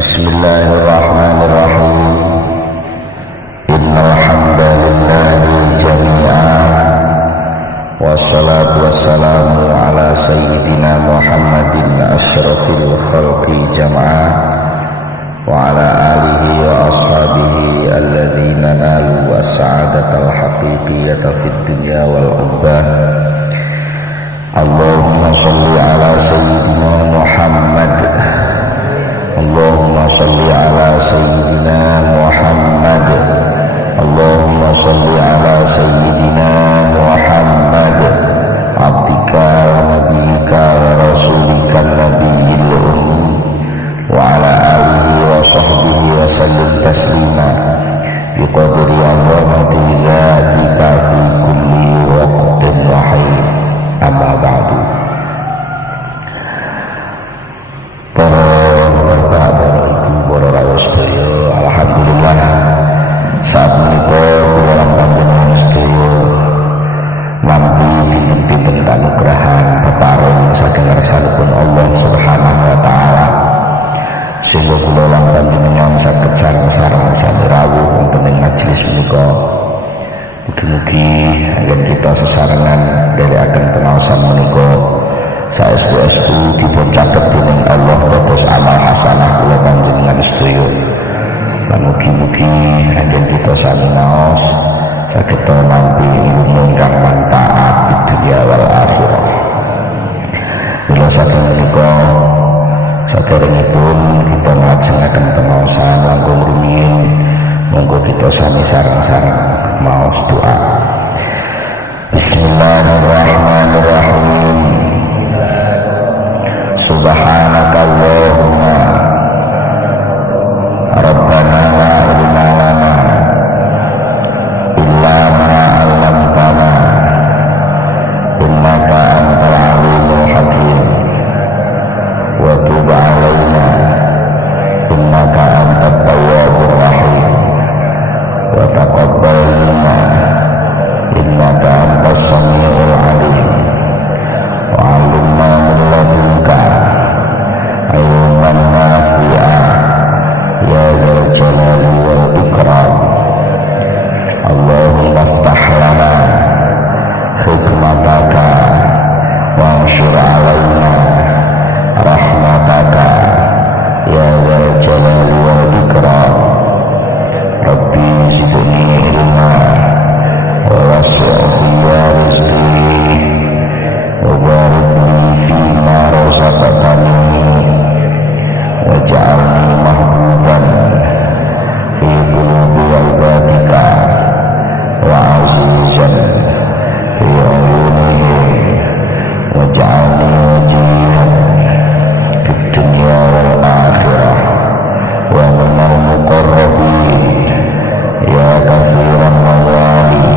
Bismillahirrahmanirrahim. Innal hamdalillahi jami'an wassalatu wassalamu ala sayyidina Muhammadin asyrafil khalqi jam'an wa ala alihi wa ashabihi alladhina nalu as-sa'adatal haqiqiyata fid dunya wal ukhbah. Allahumma salli ala sayyidina Muhammad, Allahumma salli ala sayyidina Muhammad, Allahumma salli ala sayyidina Muhammad, abdika wa nabiyika wa rasulika nabiyil ummi wa ala alihi wa sahbihi wa sallim taslima biqadri azamati zatika fi kulli waqtin rahim. Amma ba'du. Alhamdulillah saat menika dalam panjenengan sedaya mampu pinten-pinten kanugrahan peparing saking ngarsanipun Allah Subhanahu wa taala sehingga kula lan panjenengan saged sareng-sareng sami rawuh wonten ing majelis menika. Mugi-mugi anggen kita sesarengan nderekaken pengaosan menika saestu-estu dipun caket dening Allah dados amal hasanah kula panjenengan sedaya. Lan mugi-mugi anggen kita sami naos saged nampi ilmu ingkang manfaat di dunia wal akhirah. Mila saking menika saderengipun kita nglajengaken pengaosan langkung rumiyin, monggo kita sami sareng-sareng maos doa. Bismillahirrahmanirrahim. Subhanakallahumma Rabbana la ilma lana illa ma 'allamtana innaka antal alimul hakim wa tub 'alaina innaka antat tawwabur rahim wa taqabbal minna innaka antas samiul alim wa 'allimna min ladunka ilman nafi'an ya dzal jalali wal ikram. Allahumma iftah lana hikmataka wa anshur alaina rahmataka ya dzal jalali wal ikram. Rabbi zidni ilma wa wasi' fiyya rizqi wa barik li fima razaqtani waj'alni mahbuban fi qulubi ibadika wa azizan fi uyunihim waj'alni wajihan fid dunya wal akhirah wa minal muqarrabin ya katsiran mawali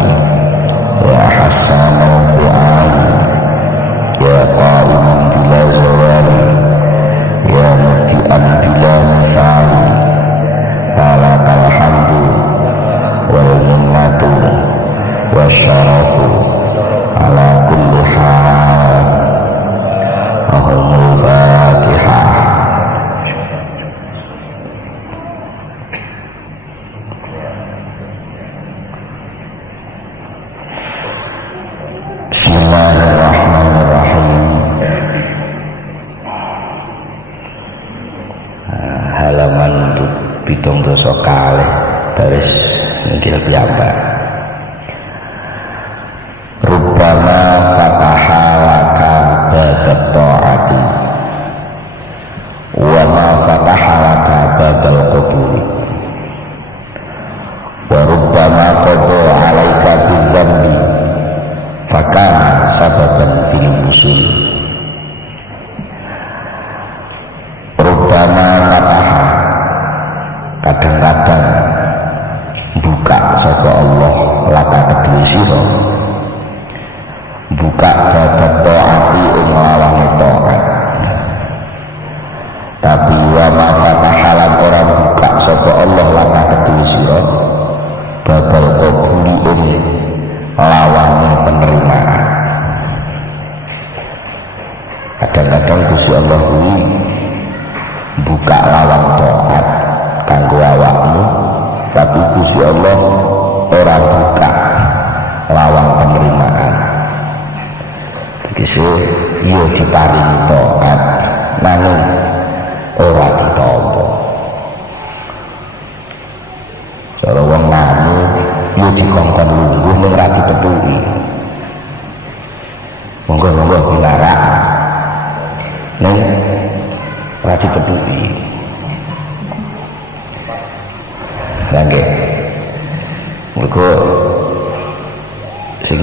ya hasanal fi'ali ya qa'iman bila zawali ya muti'an bila misali falakal hamdu wal minnatu wasyarafu ala kulli hal. Allahumul Fatihah. Bismillahirrahmanirrahim. Halaman 17 kalih baris nggih piyambak. Rubbama fataha laka babal ta'ati wa ma fataha laka babal quburi wa rubbama qada 'alaika bidzambi fakana sababan fil usul. Rubbama fataha, kadang-kadang buka sapa Allah laka kedue sira, buka babak taati ing lawange taat. Tapi wa ma fataha lan ora buka sapa Allah laka kedue sira babal qabuli ing lawange penerimaan. Kadang-kadang Gusti Allah kuwi buka lawang taat Gusti Allah ora buka lawang penerimaan. Tegese yo diparingi taat nanging ora ditampa. Cara wong nganu yo dikongkon lungguh ning ra ditetuki. Monggo bilarak ning ra ditetuki. Nggih. Mergo sing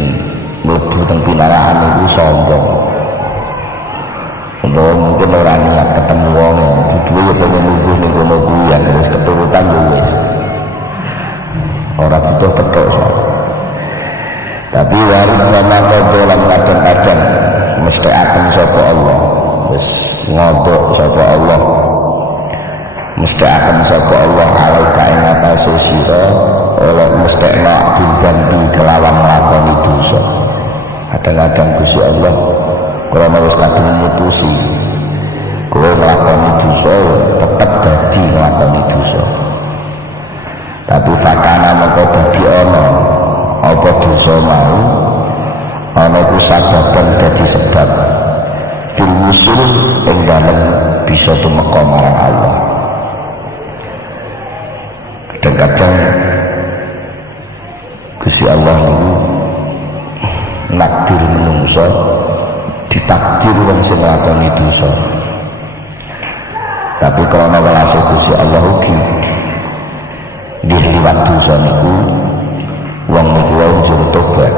mlebu teng pinarahan niku sombong. Mungkin ora niat ketemu wong, duwe ya pengen lungguh ning kono kuwi ya wis keturutan ya wis. Ora butuh petok sok. Tapi warid lama kodolan kadang-kadang mesti akan sapa Allah. Wis ngodok sapa Allah. Mesti akan sapa Allah alaika ing atase sira oleh mesti nak binti kelawan nglakoni dosa. Kadang-kadang Gusti Allah krana wis kadung mutusi kowe nglakoni dosa tetep dadi nglakoni dosa. Tapi fakana mengko dadi ana apa dosa mau ana ku sababan dadi sebab fil musul ing dalem bisa tumeka marang Allah. Kadang-kadang Gusti Allah niku nakdir menungso ditakdir wong sing nglakoni dosa. Tapi krana welase Gusti Allah ugi nggih liwat dosa niku wong niku wae njur tobat.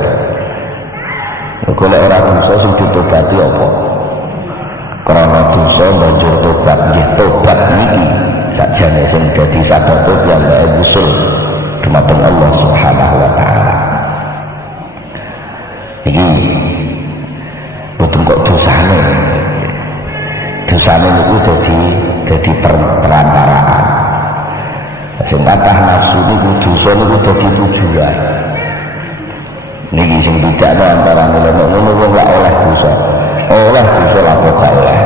Mergo lek ora dosa sing ditobati apa? Krana dosa banjur tobat. Nggih tobat niki sakjane sing dadi sabab piyambake usul dumateng Allah Subhanahu wa taala. Iki boten kok dosane. Dosane niku dadi perantaraan. Sing kathah nafsu niku dosa niku dadi tujuan. Niki sing bedakno antara ngono wong lak oleh dosa. Oleh dosa lak kok oleh.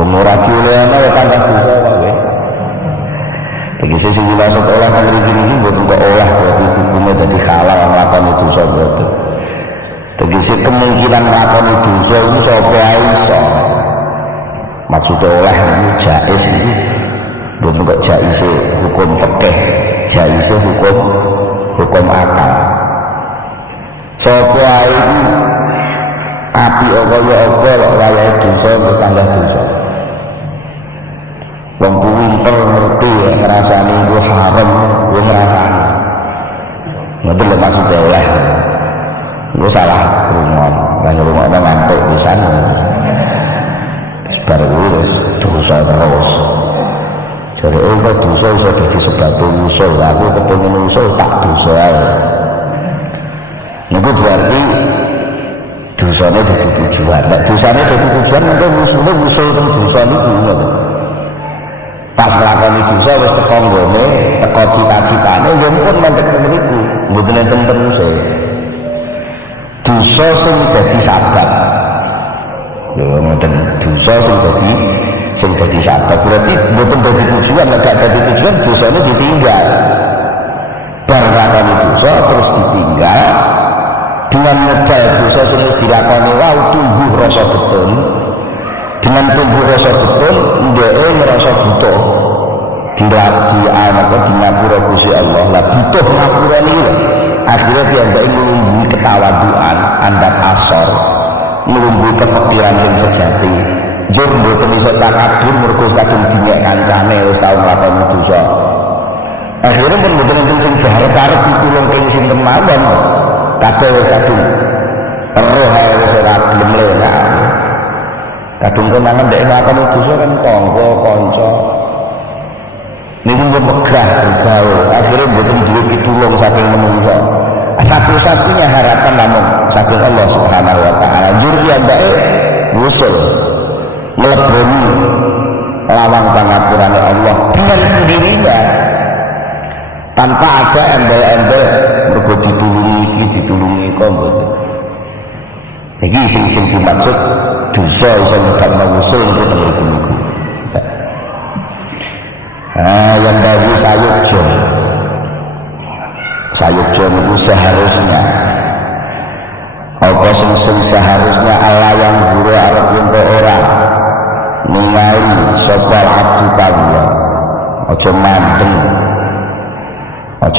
Wong ora diolehna ya tambah dosa wae. Tegese sing dimaksud oleh kan mriki niku mboten kok oleh berarti hukumnya dadi halal nglakoni dosa boten. Tegese kemungkinan nglakoni dosa iku sapa ae iso. Maksud oleh niku jaiz iki mboten kok jaiz hukum fikih, jaiz hukum akal. Sapa ae iku api kaya apa lek wayahe dosa tambah dosa. Wong pinter ngerti ngrasani iku haram, yo ngrasani. Ngoten lho maksud oleh. Iku salah rumon, lan rumone ngantuk pisan. Bar wis dosa terus. Jare kok dosa iso dadi sebab usul. Aku kepengin usul tak dosa ae. Niku berarti dosane dadi tujuan. Nek dosane dadi tujuan mengko usul teng dosa niku ngono. Pas nglakoni dosa wis teko nggone, teko cita-citane nggih pun mandek mriku, mboten enten teruse. Dosa sing dadi sabab. Yo ngoten, dosa sing dadi sabab berarti mboten dadi tujuan, nek gak dadi tujuan dosane ditinggal. Bar nglakoni dosa terus ditinggal dengan modal dosa sing wis dilakoni wae tumbuh rasa beton. Dengan tumbuh rasa betul, dia ngerasa butuh di anak di ngapura Gusti Allah lah butuh ngapura ini akhirnya dia tidak menunggu ketawaduan andap asor menunggu kefikiran yang sejati jur mboten iso takabur mergo kadung dinyek kancane wis tau nglakoni dosa akhirnya pun mboten enten sing arep ditulung ing sinten mawon kabeh wis kadung roh ae wis ora gelem lenak. Kadung konangan ndek nglakoni dosa kan tangga kanca. Niku pun megah bergaul. Akhire mboten duwe pitulung saking menungso. Satu-satunya harapan namun saking Allah Subhanahu wa taala. Njur piyambake wusul mleboni lawang pangapurane Allah dengan sendirinya. Tanpa ada embel-embel mergo ditulungi kok mboten. Iki sing dimaksud dosa iso nyebabno wusul niku. Yang baru sayuk sayukjo niku seharusnya apa sing seharusnya Allah yang guru arep ento ora ningali sapa abdu kawula aja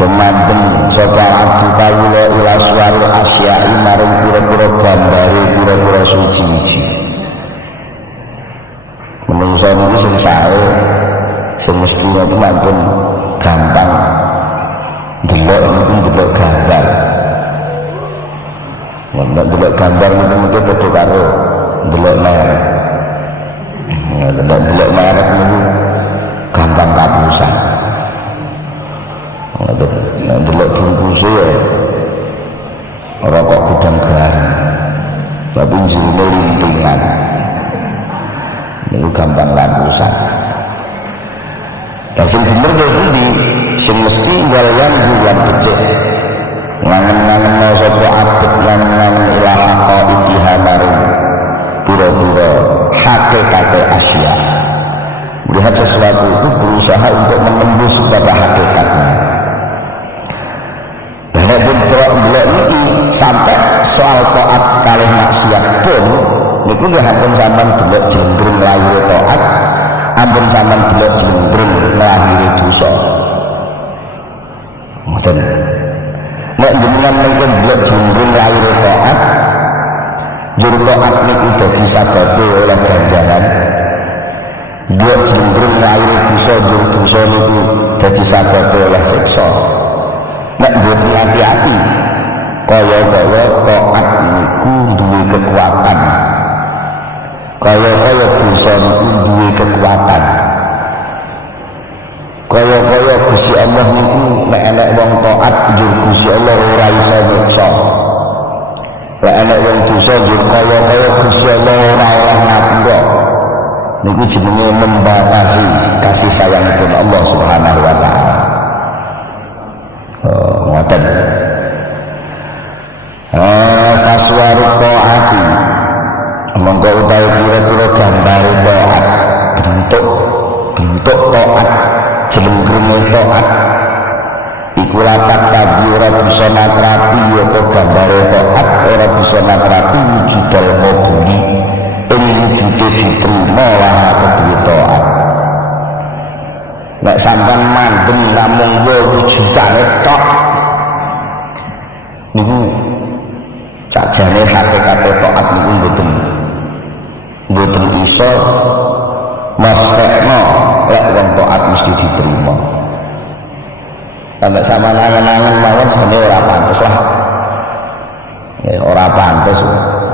mandeng sapa abdu kawula ila suwari asyai maring pira-pira gambare pira-pira suci-suci menungso niku sing sae sing mesti niku mantun gampang delok niku delok gambar delok gambar niku mesti padha karo delok merek delok merek niku gampang kapusan delok bungkuse ya ora kok gudang garam tapi jerone lintingan niku gampang kapusan. Lah sing bener yo pundi sing mesti walayan bulan becik ngangen-ngangen sapa abet ngangen ilaha qaidha maring pura-pura hakikate Asia melihat sesuatu itu berusaha untuk menembus pada hakikatnya. Banyak pun delok niki sampai soal taat kalih maksiat pun niku nggih ampun sampean delok jendreng lahir taat ampun sampean delok jendreng lahir dosa. Ngoten. Nek jenengan mungkin delok jendreng lahir taat jur taat niku dadi sababe oleh ganjaran. Delok jendreng lahir dosa jur dosa niku dadi sababe oleh siksa. Nek mboten hati-hati kaya-kaya taat niku duwe kekuatan. Kaya-kaya dosa niku duwe kekuatan. Kaya-kaya Gusti Allah niku nek enek wong taat njur Gusti Allah ora iso nyiksa. Nek enek wong dosa njur kaya-kaya Gusti Allah ora oleh ngapura. Niku jenenge membatasi kasih sayangipun Allah Subhanahu wa taala. Ngoten. Faswaru taati monggo utawi pira-pira gambare taat bentuk taat jenenge taat iku lapat tabi ora bisa natrapi apa gambare taat ora bisa natrapi wujudal qabuli ing wujude diterima lah kedue taat. Nek sampean mandeng namung wujudane tok niku sakjane hakikate taat niku mboten iso mesthekno lek wong taat mesti diterima. Nek sampean angen-angen mawon jane ora pantes lah. Ya ora pantes.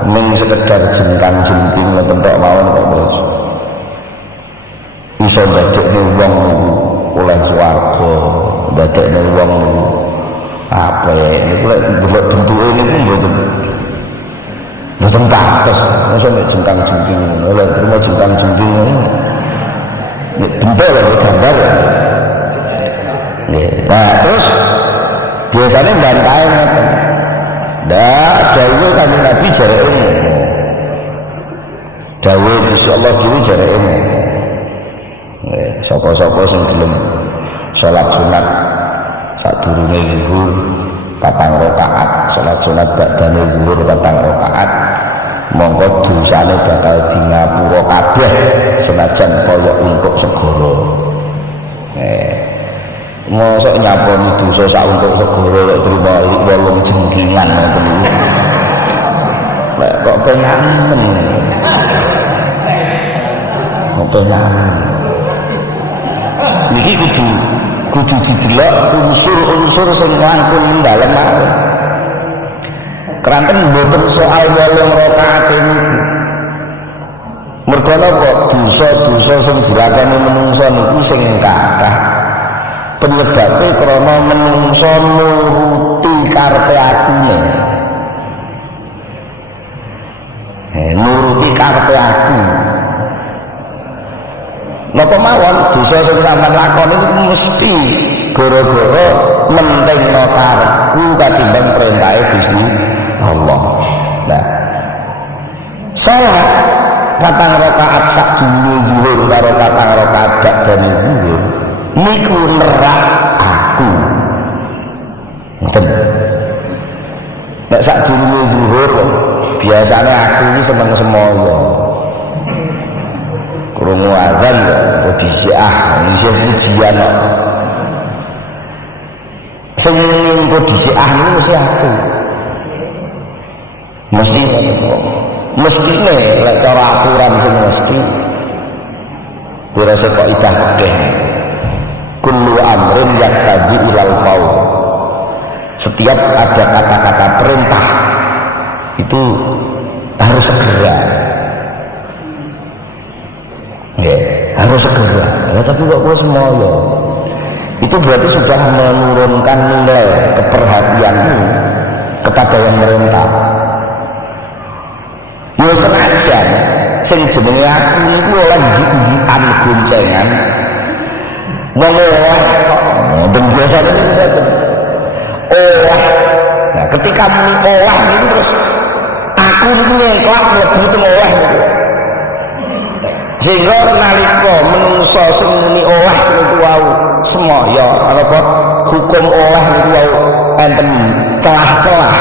Ning sekedar jengkang-jengking ngoten tok mawon kok terus. Iso dadekne wong oleh swarga, dadekne wong apik. Niku lek delok bentuke niku mboten pantes. Mosok nek jengkang-jengking ngono, lek terima jengkang-jengking ngono. Nek bentuk lho gambar. Nah, terus biasanya bantahe ngoten. Ndak dawuh kanjeng Nabi jareke ngono. Dawuh Gusti Allah dhewe jareke ngono. Sapa-sapa sing gelem salat sunat sadurunge zuhur 4 rakaat, salat sunat badane zuhur 4 rakaat, mongko dosane bakal dingapura kabeh senajan kaya untuk segara. Mosok nyaponi dosa sak untuk segara kok trimo 8 jengkingan ngoten niku. Lek kok pengamen. Kok pengamen. Niki kudu didelok unsur-unsur sing langkung dalem mawon. Keranten mboten soal 8 rakaat niku. Mergo napa dosa-dosa sing dilakoni menungsa niku sing kathah. Penyebabe krana menungsa nuruti karepe akune. Nuruti karepe aku. Napa mawon dosa sing sampeyan lakoni iku mesti gara-gara mentingno karepku katimbang perintahe Gusti Allah. Nah, salat 4 rakaat sak zuhur karo 4 rakaat badane zuhur niku nerak aku. Ngoten. nek sak durunge zuhur biasanya aku ini seneng semoyo krungu adzan kok dhisik ngisi pujian kok sing ngengko dhisik niku mesti aku mestine lek cara aturan sing mesti wirasa kok idah fikih kullu amrin yaqtadi ilal faul. Setiap ada kata-kata perintah itu harus segera ya, harus segera ya, tapi kok gue semoyo itu berarti sudah menurunkan nilai keperhatianmu kepada yang merintah. Ya sengaja sing jenenge aku niku oleh ngian goncengan mengolah kok dan biasanya niku olah. Nah, ketika olah niku terus aku niku ngeklak mlebu itu olah niku. Sehingga nalika menungso sing muni olah niku wau semaya apa hukum olah niku wau enten celah-celah.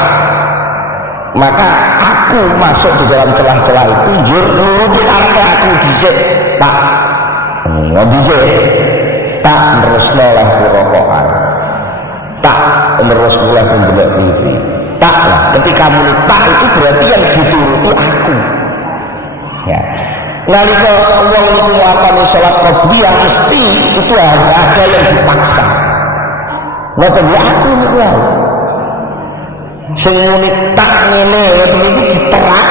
Maka aku masuk di dalam celah-celah itu njur nuruti karepe aku dhisik tak dhisik tak terus oleh rokokan tak terus oleh pendelok TV tak lah ketika muni tak itu berarti yang dituruti aku ya. Nalika wong niku nglakoni salat qobliyah mesti itu ada yang dipaksa ngoten ya aku niku wae sing muni tak ngene niku diterak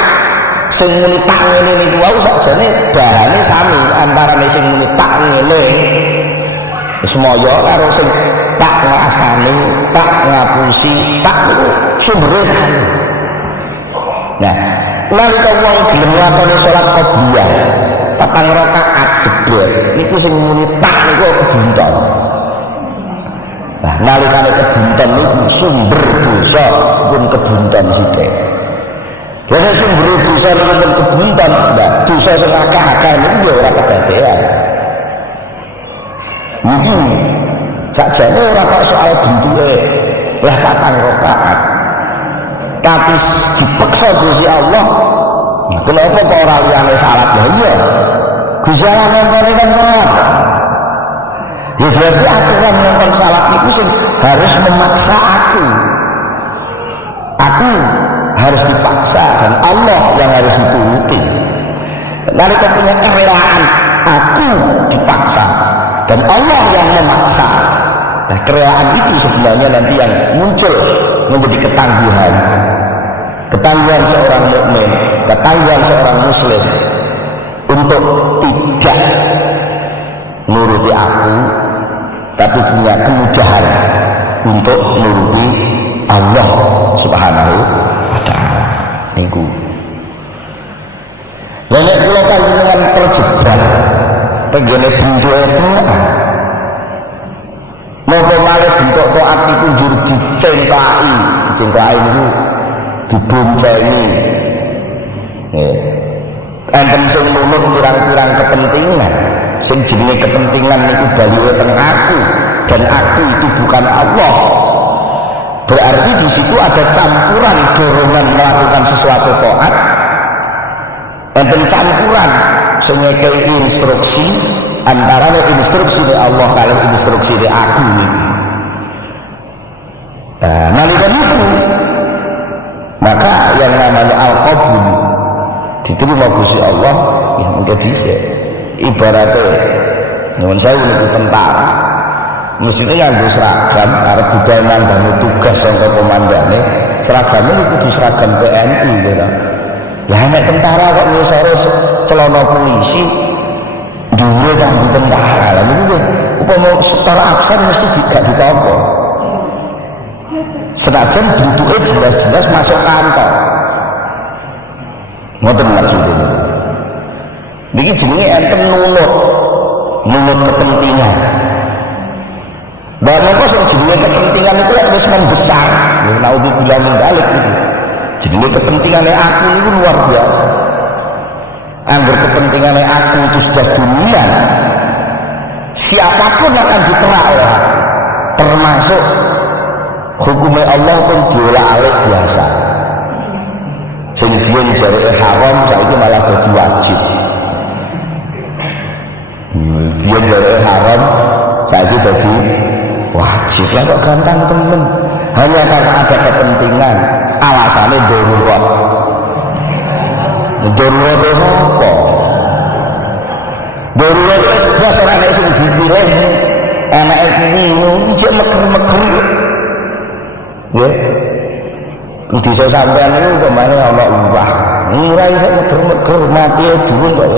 sing muni tak ngene niku wae sakjane bahane sami antarane sing muni tak ngene semoyo karo sing tak ngrasani tak ngapusi tak niku sumbere sami. Nah nalika wong gelem nglakoni salat qobliyah 4 rakaat jebret niku sing muni tak niku kebunton. Nah nalikane kebunton niku sumber dosa pun kebunton sithik. Lha sumber dosa niku pun kebunton, nah dosa sing akeh-akeh niku ya ora kedadean. Gak jane ora kok soal bentuke lah 4 rakaat. Tapi dipaksa Gusti Allah. Kenapa kok ora liyane salat lha iya? Gusti Allah nonton salat. Ya berarti aturan nonton salat itu sing harus memaksa aku. Aku harus dipaksa dan Allah yang harus dituruti. Nalika punya kerelaan aku dipaksa dan Allah yang memaksa. Nah, kerelaan itu sebenarnya nanti yang muncul menjadi ketangguhan seorang mukmin, ketangguhan seorang muslim untuk tidak nuruti aku, tapi punya kemudahan untuk nuruti Allah Subhanahu wa Ta'ala. Niku. Lah nek kula panjenengan terjebak penggene bentuk itu napa malih bentuk taat iku njur dicengkai niku diboncengi. Enten sing nunut pirang-pirang kepentingan, sing jenenge kepentingan niku balihe teng aku dan aku itu bukan Allah. Berarti di situ ada campuran dorongan melakukan sesuatu taat. Enten campuran sing ngekei instruksi antara instruksi dari Allah kalian instruksi dari aku niku. Nah, nalika niku maka yang namanya al-qabul diterima Gusti Allah ya engke dhisik. Ibaratnya nyuwun sewu niku tentara mestine nganggo seragam arep budal nandani tugas saka komandane seragame niku kudu seragam TNI ya. Lah nek tentara kok ngisore celana polisi dhuwure kanggo tentara lha niku upama setara aksen mesti gak ditampa. Senajan bentuknya jelas-jelas masuk kantor. Ngoten maksudnya. Niki jenenge enten nunut kepentingan. Bahwa napa sing jenenge kepentingan itu wis membesar. Ya naudzubillah min dzalik iki. Jenenge kepentingane aku itu luar biasa. Angger kepentingane aku itu sudah dunia, siapapun akan diterak oleh aku. Termasuk hukumnya Allah pun diolak-alik biasa. Sing biyen jareke haram saiki malah dadi wajib. Biyen jareke haram saiki dadi wajib. Lah kok gampang temen. Hanya karena ada kepentingan, alasannya darurat. Darurat itu apa? Darurat itu sebelas orang yang dipilih anak ini ijek meker-meker ya di saya sampean itu kemana Allah ubah murah bisa meker-meker mati ya dulu kok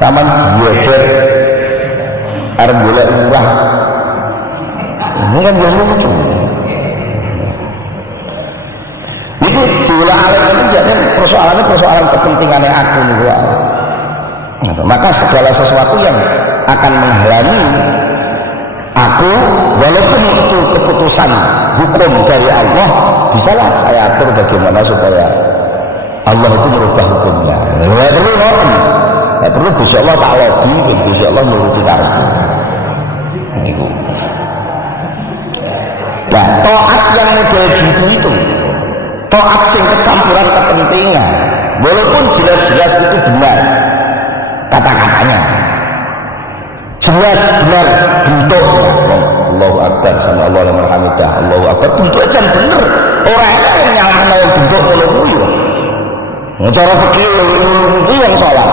taman geger arep golek ubah ini kan yang lucu itu diulang-alik itu jadi persoalan kepentingannya aku nih. Maka segala sesuatu yang akan menghalangi aku walaupun itu keputusan hukum dari Allah, bisalah saya atur bagaimana supaya Allah itu merubah hukumnya. Nggak perlu nonton, nggak perlu Gusti Allah tak lobby, Gusti Allah menuruti kartu. Nah, taat yang model gitu itu, taat sing kecampuran kepentingan, walaupun jelas-jelas itu benar kata-katanya, jelas benar bentuknya. Allahu Akbar sama Allah yang merhamidah, Allahu Akbar bentuknya jan bener. Orangnya yang nyalahno bentuk ngono kuwi. Cara fikih kuwi yang salah.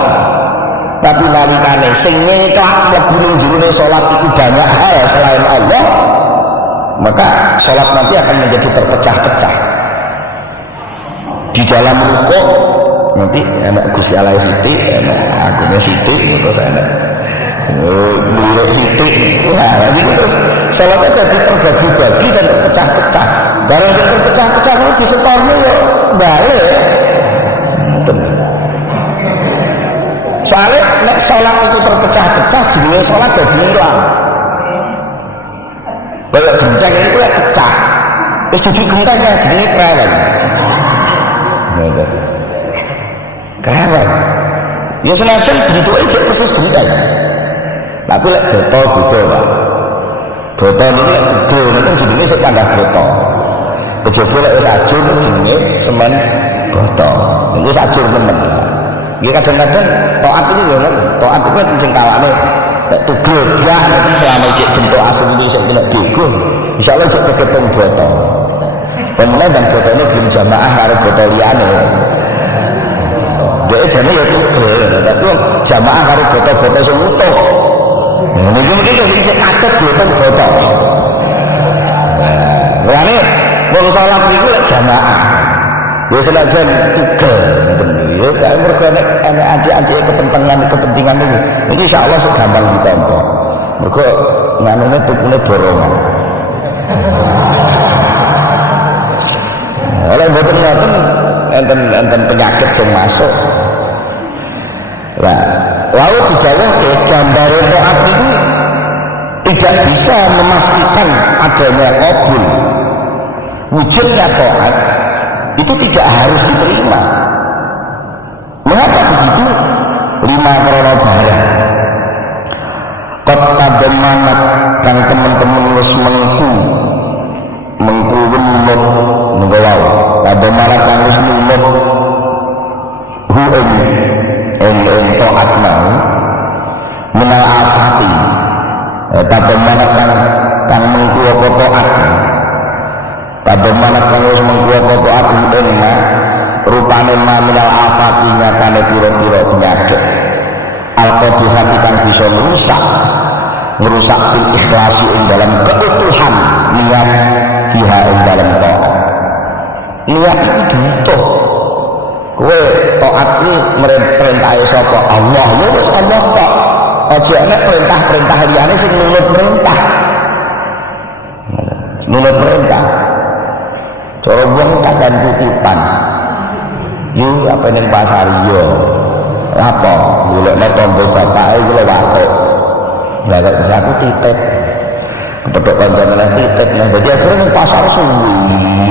Tapi nalikane sing nyengklak mlebu ning jerone salat itu banyak hal selain Allah, maka salat nanti akan menjadi terpecah-pecah. Di dalam rukuk nanti anak Gusti Allah Siti, anak agungnya Siti, terus anak murid Siti. Nah, nanti terus salatnya jadi terbagi-bagi dan terpecah-pecah. Barang yang terpecah-pecah itu disetornya ya balik. Soalnya nek salat itu terpecah-pecah, jenenge salat dadi ilang. Kalau genteng itu pecah, terus duduk gentengnya jenenge kreweng. Kreweng ya senajan bentuknya juga persis genteng, tapi lek botol gitu Pak, botol ini lek gede nanti jenenge sepanggah botol, kejaba lek wis ajur jenenge semen botol, itu ajur temen. Ya kadang-kadang taat ini ya kan, taat itu kan jengkalane lek tugel dia selama cek bentuk asli ini saya kena digung, insyaallah cek ketemu botol. Pemenang dan botolnya belum jamaah karo botol liyane. Dia jane ya tugel, tapi jamaah karo botol-botol sing utuh. Niki mungkin sing katut diutung botol. Nah, ini wong salat niku lek jamaah. Ya senajan tugel. Ya kae mergo nek aji-aji kepentingan niku. Iki insyaallah segampang ditampa. Mergo nganune tukune borongan. Oleh mboten ngoten enten penyakit sing masuk. Nah, lalu dijawab gambar taat itu tidak bisa memastikan adanya qabul. Wujudnya taat itu tidak harus diterima. Mengapa begitu? 5 krana barang. Kota demanat kang teman-teman wis mengku welut menggawau. Ada marah kang wis mulut ing taat mau menal afati. Ada marah kang mengku apa taat. Ada marah kang wis mengku apa taat ing rupane minal afati nyatane pira-pira penyakit al-qadhihati kang bisa merusak fil ikhlasi ing dalam keutuhan niat biha ing dalam taat. Niat itu butuh kowe taat ini merintahe sapa Allah ya wis Allah tok. Aja nek perintah-perintah liyane sing nurut perintah. Nurut perintah. Cara wong kadang titipan. Yu apa ning pasar yo. Apa golekne tombo bapake iki lho watuk. Lah kok aku titip. Kepethuk kancane lah titip. Nah dadi akhire ning pasar suwi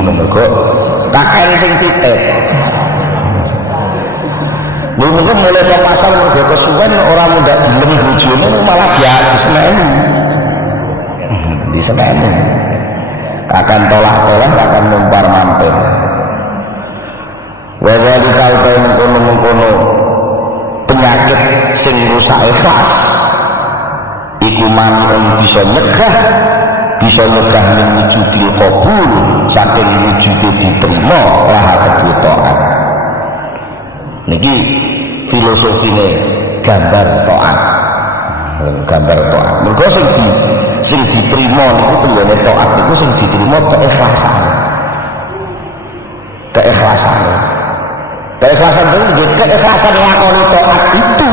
mergo kakek sing titip. Mungkin mulai ke pasar mergo kesuwen ora mundak dilem bojone malah dia diseneni. akan tolak-tolak, akan numpar mampir. Wa dzalika mengkono-mengkono penyakit sing rusak ikhlas iku maniun bisa nyegah ning wujudil qabul saking wujude diterima laha kedue taat. Niki filosofine gambar taat. Mergo sing diterima niku penggone taat niku sing diterima keikhlasan itu keikhlasan lakoni taat itu,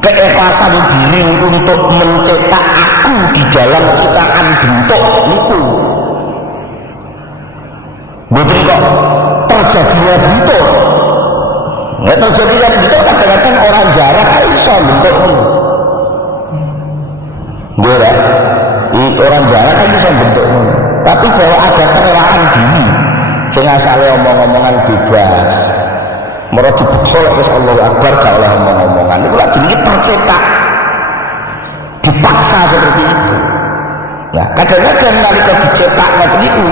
keikhlasan diri untuk mencetak aku di dalam ciptaan bentuk niku. Betul kok terjadinya bentuk. Nggak terjadinya bentuk kadang-kadang orang jarak iso bentuk niku. Nggak, orang jarak kan iso bentuk niku. Tapi bahwa ada kerelaan diri, sing asale omong-omongan bebas. Mereka dipaksa terus Allahu Akbar gak oleh omong-omongan. Itu lah jenenge tercetak, dipaksa seperti itu. Nah, kadang-kadang nalika dicetak ngoten niku,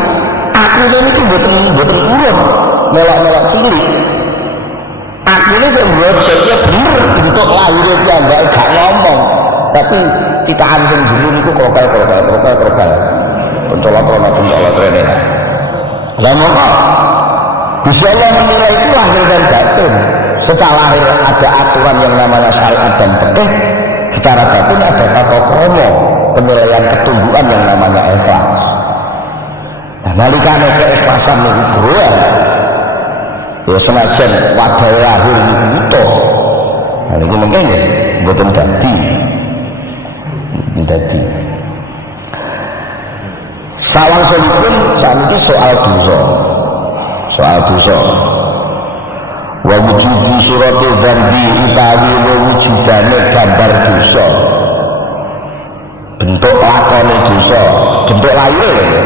akune niku mboten urun, melok-melok cilik. Akune sing mbojone bener bentuk lahire piyambake gak ngomong, tapi ciptaan sing jero niku krokal. Pencolot rene. Lah mongko Gusti Allah menilai itu lahir dan batin. Secara lahir ada aturan yang namanya syariat dan fikih, secara batin ada tata krama penilaian ketumbuhan yang namanya ikhlas. Nah, nalikane keikhlasan niku groya, ya senajan wadahe lahir niku utuh. Nah niku mungkin ya mboten dadi. Sawansulipun saniki soal dosa. Wa wujudu surati dzambi utawi wujudane gambar dosa. Bentuk lakone dosa, bentuk lahir lho.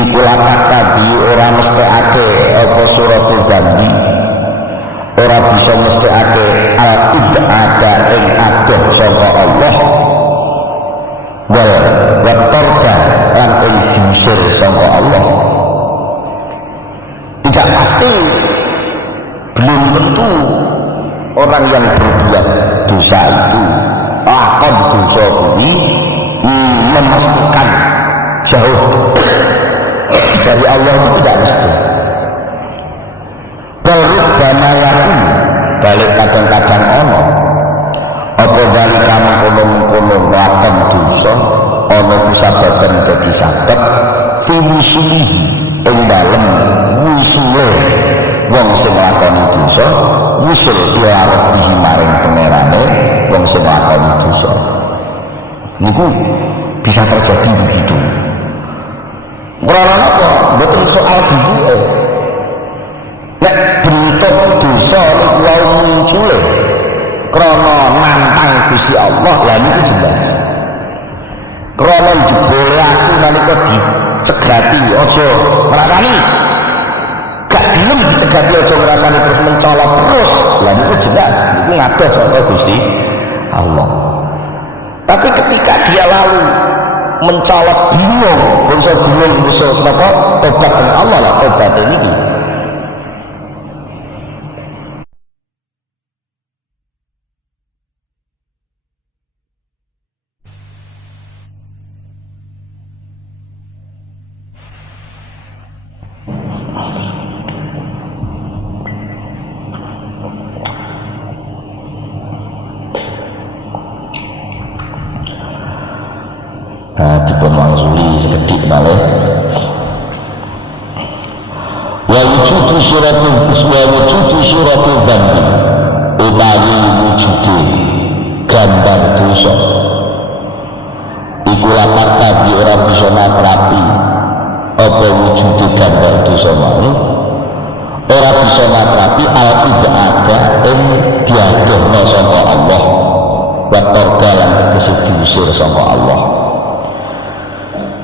Iku lakat tadi ora mesthekake apa suratul dzambi. Ora bisa mesthekake al-ibada ing adoh saka Allah. Wa tarda lan ing diusir saka Allah. Tidak pasti, belum tentu orang yang berbuat dosa itu lakon dosa ini memastikan jauh dari Allah, itu tidak mesti. Rubbama yakun balik kadang-kadang ono apa zalika mengkono-mengkono lakon dosa ono kusababan dadi sabab fi musulihi ing dalem wusule wong sing lakoni dosa, wusul ila rabbihi maring pangerane wong sing lakoni dosa. Niku bisa terjadi begitu. Ora apa mboten soal bentuke. Nek bentuk dosa niku wae muncule krana nantang Gusti Allah, lha niku jelas. Krana jebole aku nalika dicegati aja ngrasani. Gak gelem dicegati aja ngrasani terus mencolot terus. Lah niku jelas niku ngadoh saka Gusti Allah. Tapi ketika dia lalu mencolot bingung, bangsa bingung bisa kenapa tobat dengan Allah lah tobat ini. Dipun wangsuli sekedik malih wa wujudu suratul dzambi utawi wujude gambar dosa iku lapat tadi ora bisa natrapi apa wujude gambar dosa mau ora bisa natrapi al-ibadah ing diadohna saka Allah wa targalan tegese diusir saka Allah.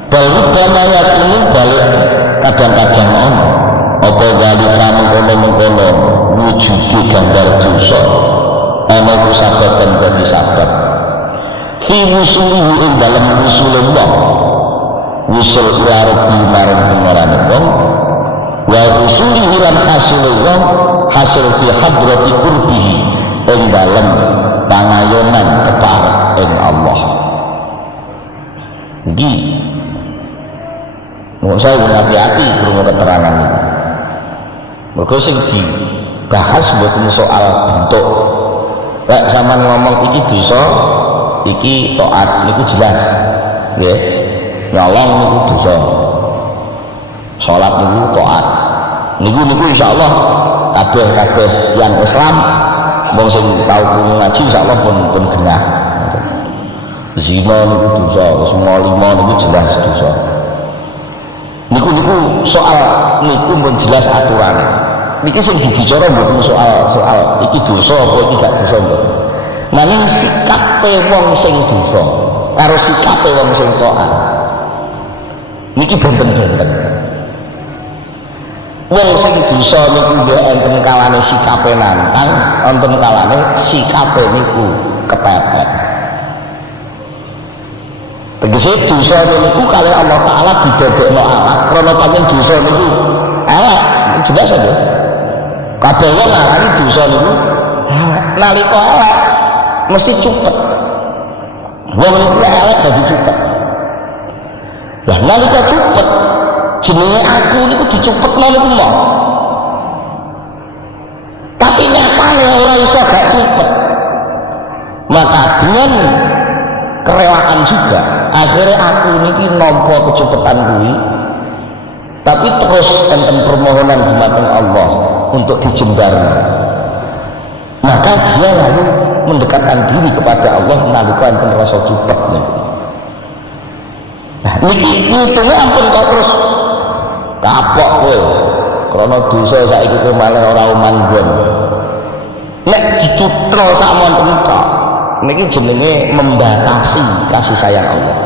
Balubana yakini balik kadang-kadang ono apa galika mengkono-mengkono wujudi gambar dosa ana kusabatan dadi sabab fi musulihi ing dalam musulullah usul ila rabbi marang pengarane wong wa usulihi lan hasile wong hasil fi hadrati qurbihi ing dalem pangayonan keparek ing Allah. Iki mau saya hati-hati krungu keterangan ini. Mergo sing dibahas mboten soal bentuk. Lek sampean ngomong iki dosa, iki taat niku jelas. Nggih. Nyolong niku dosa. Salat niku taat. Niku insyaallah kabeh yang Islam wong sing tau krungu ngaji insyaallah pun genah. Zina niku dosa, semua lima niku jelas dosa. Niku soal niku pun jelas aturan. Niki sing dibicara mboten soal iki dosa apa iki gak dosa mboten. Nanging sikape wong sing dosa karo sikape wong sing taat. Niki benten-benten. Wong sing dosa niku nggih enten kalane sikape nantang, enten kalane sikape niku kepepet. Tegese dosa niku kali Allah Taala didadekno alat krana pancen dosa niku elek, jelas aja. Kabeh wong ngarani dosa niku nalika elek mesti cupet. Wong niku elek dadi cupet. Lah nalika cupet jenenge aku niku dicupetno niku mok. Tapi nyatane ora iso gak cupet. Maka dengan kerelaan juga akhirnya aku niki nampa kecupetan kuwi. Tapi terus enten permohonan dumateng Allah untuk dijembar. Maka dia lalu mendekatkan diri kepada Allah nalika enten rasa cupet niku. Nah, niki ngitungnya ampun kok terus kapok kowe. Krana dosa saiki kowe malah ora manggon. Nek dicutro samonten kok. Niki jenenge membatasi kasih sayang Allah.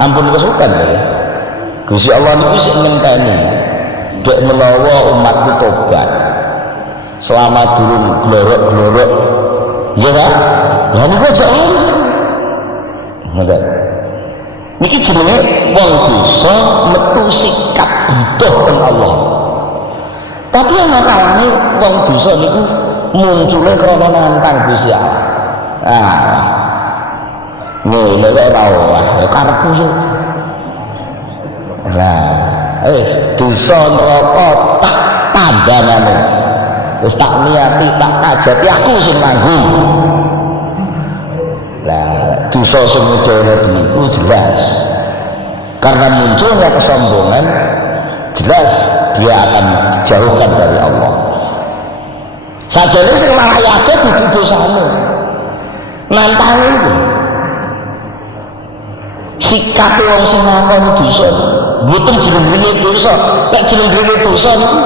Ampun kesukaan ya. Gusti Allah niku sik ngenteni dek menawa umatku tobat selama durung glorok-glorok nggih ta? Lah niku aja ngono. Niki jenenge wong dosa metu sikap butuh teng Allah. Tapi ana kalane wong dosa niku muncule krana nantang Gusti Allah. Ah. Ngene kok ora ora karepku sih. Lah, dosa neraka tak tandangane. Wis tak niati, tak kajati aku sing nanggung. Lah, dosa sing modele niku jelas. Karena munculnya kesombongan, jelas dia akan dijauhkan dari Allah. Sajane sing malayake dudu dosane. Nantang itu. Sikap wong sing ngakoni dosa mboten jenenge dosa. Nek jenenge dosa niku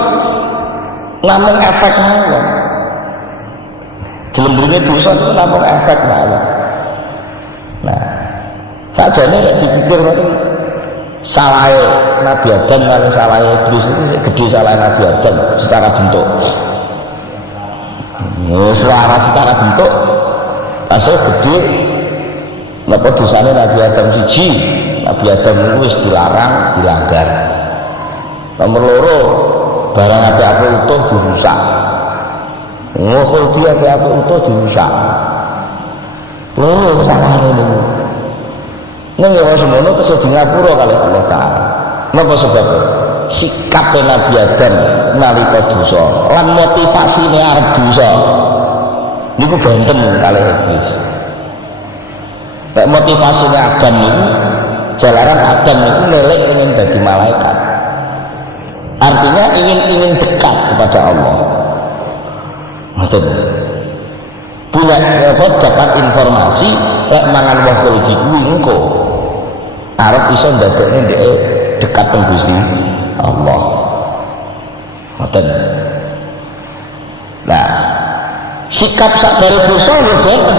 namung efek mawon. Jenenge dosa niku namung efek mawon. Nah, sajane nek dipikir ngoten salahe Nabi Adam kali salahe iblis itu gede salahe Nabi Adam secara bentuk. Secara bentuk asal gede napa dosane Nabi Adam siji. Nabi Adam itu wis dilarang dilanggar. Nomor loro barang apa-apa utuh dirusak. Kalau dia apa-apa utuh dirusak. Loro kesalahan niku. Ning ya semono kesel di ngapura kali Allah Taala. Napa sebabnya? Sikap Nabi Adam nalika dosa lan motivasine arep dosa. Niku benten kali iblis. Nek motivasine Adam niku jalaran Adam itu melek ingin jadi malaikat, artinya ingin dekat kepada Allah. Betul. Punya dapat informasi lek mangan wafel di kuwi engko arep iso ndadekne dhek dekat dengan Gusti Allah. Betul. Nah, sikap sakbare dosa lho boten.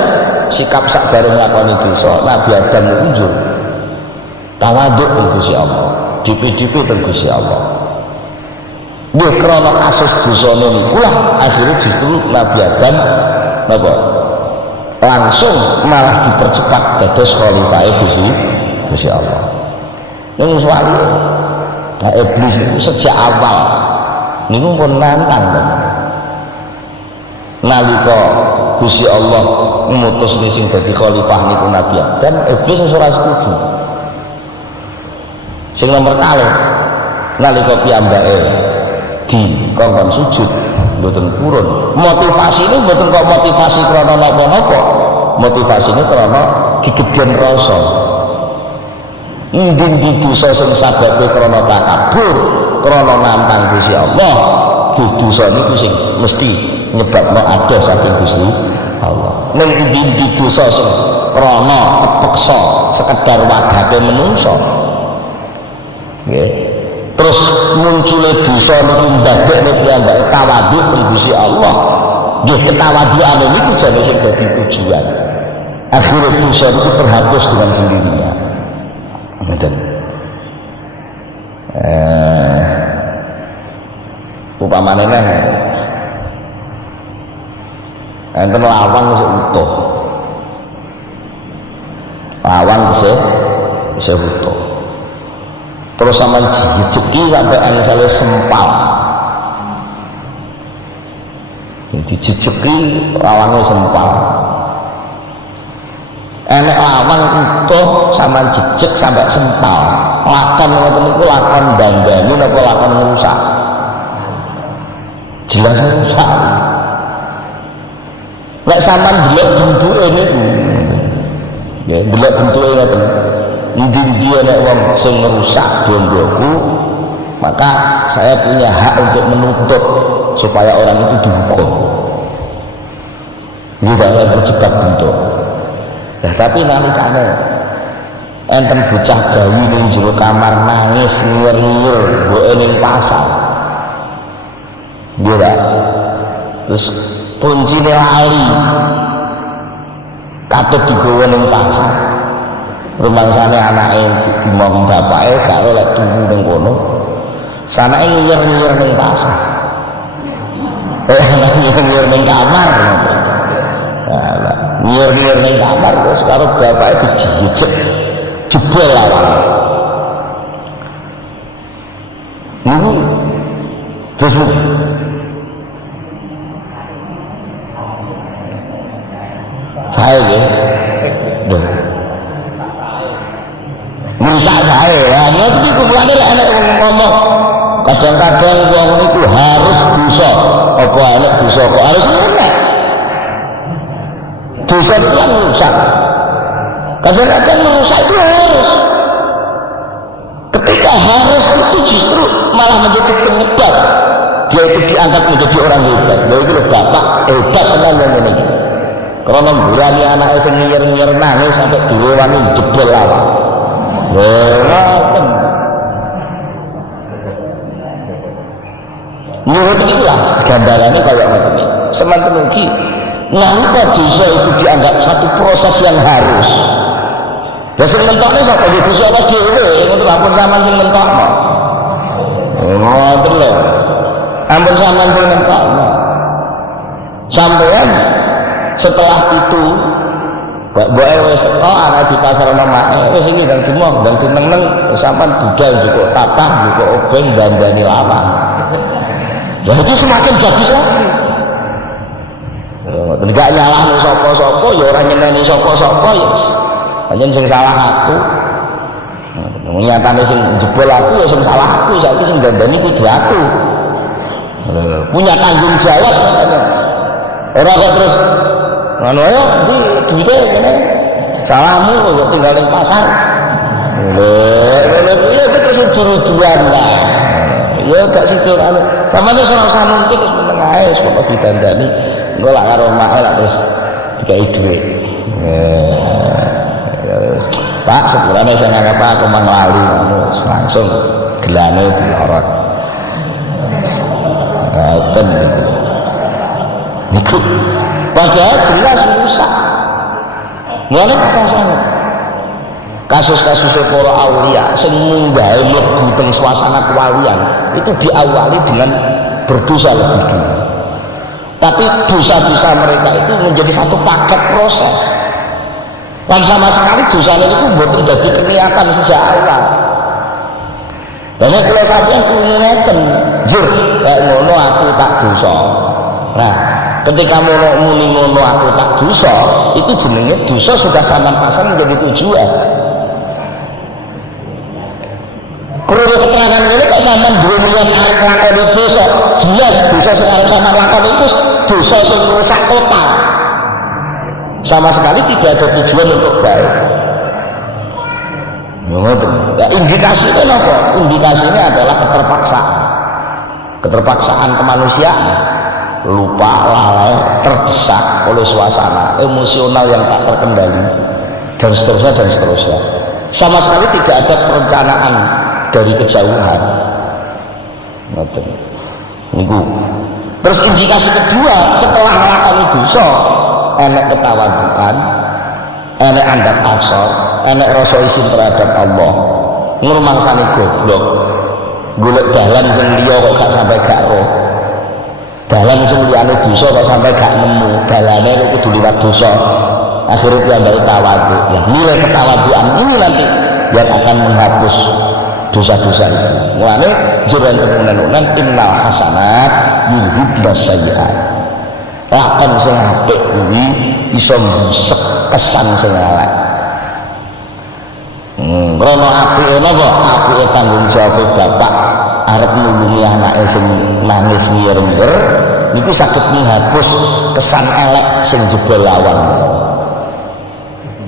Sikap sakbare nglakoni dosa Nabi Adam unjur tawaduk Gusti Allah, DP-DP Gusti Allah. Nggih krana kasus dosane niku lah akhirnya justru Nabi Adam napa langsung malah dipercepat dados khalifahe Gusti Allah. Ning wali. Nah, iblis itu sejak awal niku pun nantang kan. Nalika Gusti Allah ngutus sing dadi khalifah niku Nabi Adam, iblis ora setuju. Sing nomor kalih nalika piyambake dikongkon sujud mboten purun. Motivasine mboten kok motivasi krana napa-napa. Motivasine krana kegedhen rasa. Ndi dosa sing sababe krana takabur, krana nantang Gusti Allah, dosa niku sing mesti nyebabno ada saking Gusti Allah. Ning ndi dosa sing krana kepeksa sekedar wadate menungso. Nggih. Terus munculnya dosa niku ndadekne piyambake tawadhu ing Gusti Allah. Nggih ketawadhuane niku jane sing dadi tujuan. Akhirnya dosa itu terhapus dengan sendirinya. Betul. Upamane neh enten lawang wis utuh. Lawang wis utuh. Terus sama dijeki sampai angsale sempal. Dijeki lawangnya sempal. Enek lawang utuh sama jejek sampai sempal. Lakon ngoten niku lakon dandani napa lakon ngrusak? Jelas ngrusak. Nek sampean delok bentuke niku. Ya, delok bentuke ngoten. Ndi nek wong sing ngrusak bondoku, maka saya punya hak untuk menuntut supaya orang itu dihukum. Tidak terjebak bentuk. Nah, tapi nalikane enten bocah bayi ning jero kamar nangis ngir-ngir mboke ning pasar. Nggih, terus kuncine lali. Katut digawa ning pasar. Rumangsane anake dimong bapake gak oleh turu ning kono. Sanake ngir-ngir ning pasar. Ngir-ngir ning kamar. Ngir-ngir ning kamar terus karo bapake dijejek jebol lawang. Niku terus saya nggih. Merusak saya lah, ngerti kumulane lek enek wong ngomong kadang-kadang wong niku harus dosa. Apa enek dosa kok harus enek? Dosa itu kan merusak. Kadang-kadang merusak itu harus. Ketika harus itu justru malah menjadi penyebab dia itu dianggap menjadi orang hebat. Lha iku lho bapak hebat tenan ngene iki. Karena mburani anake sing nyir-nyir nangis sampai direwangi jebol lawang. Ngoten. Menurut itu lah gambarannya kayak ngoten iki. Semanten ugi nalika dosa itu dianggap satu proses yang harus. Lah sing mentokne sapa yo dosa ana dhewe, ngoten ampun sampean sing mentokno. Ngoten lho. Ampun sampean sing mentokno. Sampean setelah itu mbok wis teko ana di pasar ana make wis iki ndang demok ndang dineng-neng sampean budal cukup tatah cukup obeng dandani lawang. Ya itu semakin bagus lagi. Enggak nyalahno sapa-sapa ya ora nyeneni sapa-sapa ya hanya sing salah aku. Nyatane sing jebol aku ya sing salah aku, saiki sing dandani kudu aku. Punya tanggung jawab katanya. Ora kok terus ngono ayo ndi duwite ngene. Salahmu kok tinggal ning pasar. Lha terus udur-uduran lah. Ya gak sido anu. Samane ora usah nuntut meneng ae kok ditandani. Engko lak karo mak lak terus dikai dhuwit. Pak sepurane sing nganggep aku mang lali langsung gelane dilorot. Ngoten niku. Padahal jelas rusak. Mulane kata sana. Kasus-kasus para aulia sing munggahe mlebu teng suasana kewalian itu diawali dengan berdosa lebih dulu. Tapi dosa-dosa mereka itu menjadi satu paket proses. Dan sama sekali dosanya itu mboten dadi kelihatan sejak awal. Dene kula sampeyan kudu ngeten, jur lek ngono aku tak dosa. Nah, ketika muni ngono aku tak dosa, itu jenenge dosa sudah sampean pasang menjadi tujuan. Krungu keterangan ini kok sampean duwe niat arep nglakoni dosa, jelas dosa sing arep sampean lakoni itu dosa sing rusak total. Sama sekali tidak ada tujuan untuk baik. Ya, indikasinya apa? Indikasinya adalah keterpaksaan kemanusiaan, lupa, lalai, terdesak oleh suasana emosional yang tak terkendali, dan seterusnya. Sama sekali tidak ada perencanaan dari kejauhan. Terus indikasi kedua setelah melakukan dosa, enek ketawaduan, enek andap asor, enek rasa isin terhadap Allah, ngrumangsane goblok, golek dalan sing liya kok gak sampai gak roh, dalan sing liyane dosa kok sampai gak nemu, dalane kok kudu liwat dosa, akhirnya dia dari tawadu. Ya, nilai ketawaduan ini nanti yang akan menghapus dosa-dosa itu. Mulane jurang kemunan-unan innal hasanat yudhibnas sayyi'at. Akan sing apik kuwi iso mbusek kesan sing elek. Rono apike napa? Apike tanggung jawab bapak arep nulungi anake sing nangis ngiring-ir niku saged menghapus kesan elek sing jebol lawan.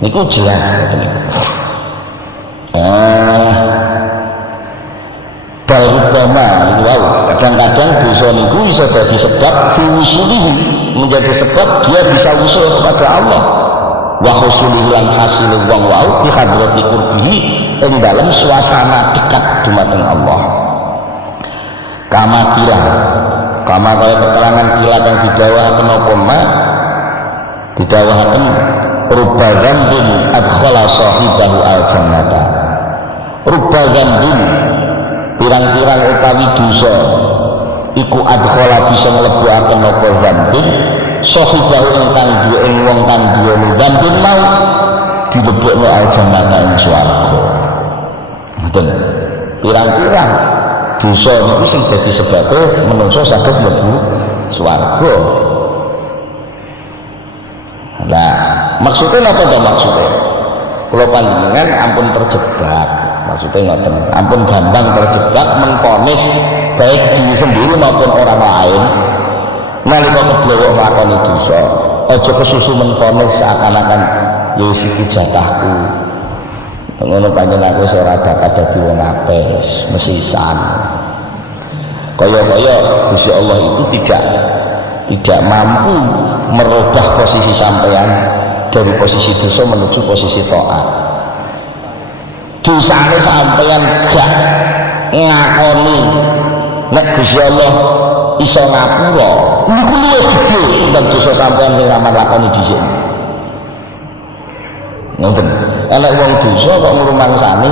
Niku jelas ngoten niku. Balutama wow, kadang-kadang dosa niku bisa jadi sebab fusulihi, menjadi sebab dia bisa usul kepada Allah wa husulihi lan hasil wong wau fi hadrati qurbihi ing dalam suasana dekat dumateng Allah. Kama kaya keterangan kila yang didawahaken apa ma didawahaken rubba dzambin adkhala sahibahu al-jannata. Rubba dzambin pirang-pirang utawi dosa iku adkhala bisa mlebuaken apa dzambin sahibahu ingkang duwe ing wong kang duwe dzambin mau dilebokno al-jannata ing swarga. Ngoten. Pirang-pirang dosa niku sing dadi sebabe menungso saged mlebu swarga. Nah, maksudnya apa to maksudnya? Kula panjenengan ampun terjebak, maksudnya ngoten, ampun gampang terjebak menfonis baik diri sendiri maupun orang lain nalika keblowok nglakoni dosa. Aja kesusu menfonis seakan-akan ya iki jatahku. Ngono panjenengan aku ora dapat dadi wong apes, mesisan. Kaya-kaya Gusti Allah itu tidak mampu merubah posisi sampean dari posisi dosa menuju posisi taat. Dosane sampean gak ngakoni nek Gusti Allah iso ngapura, niku luwih gedhe timbang dosa sampean sing sampean lakoni dhisik. Ngoten. Ana wong dosa kok ngrumangsani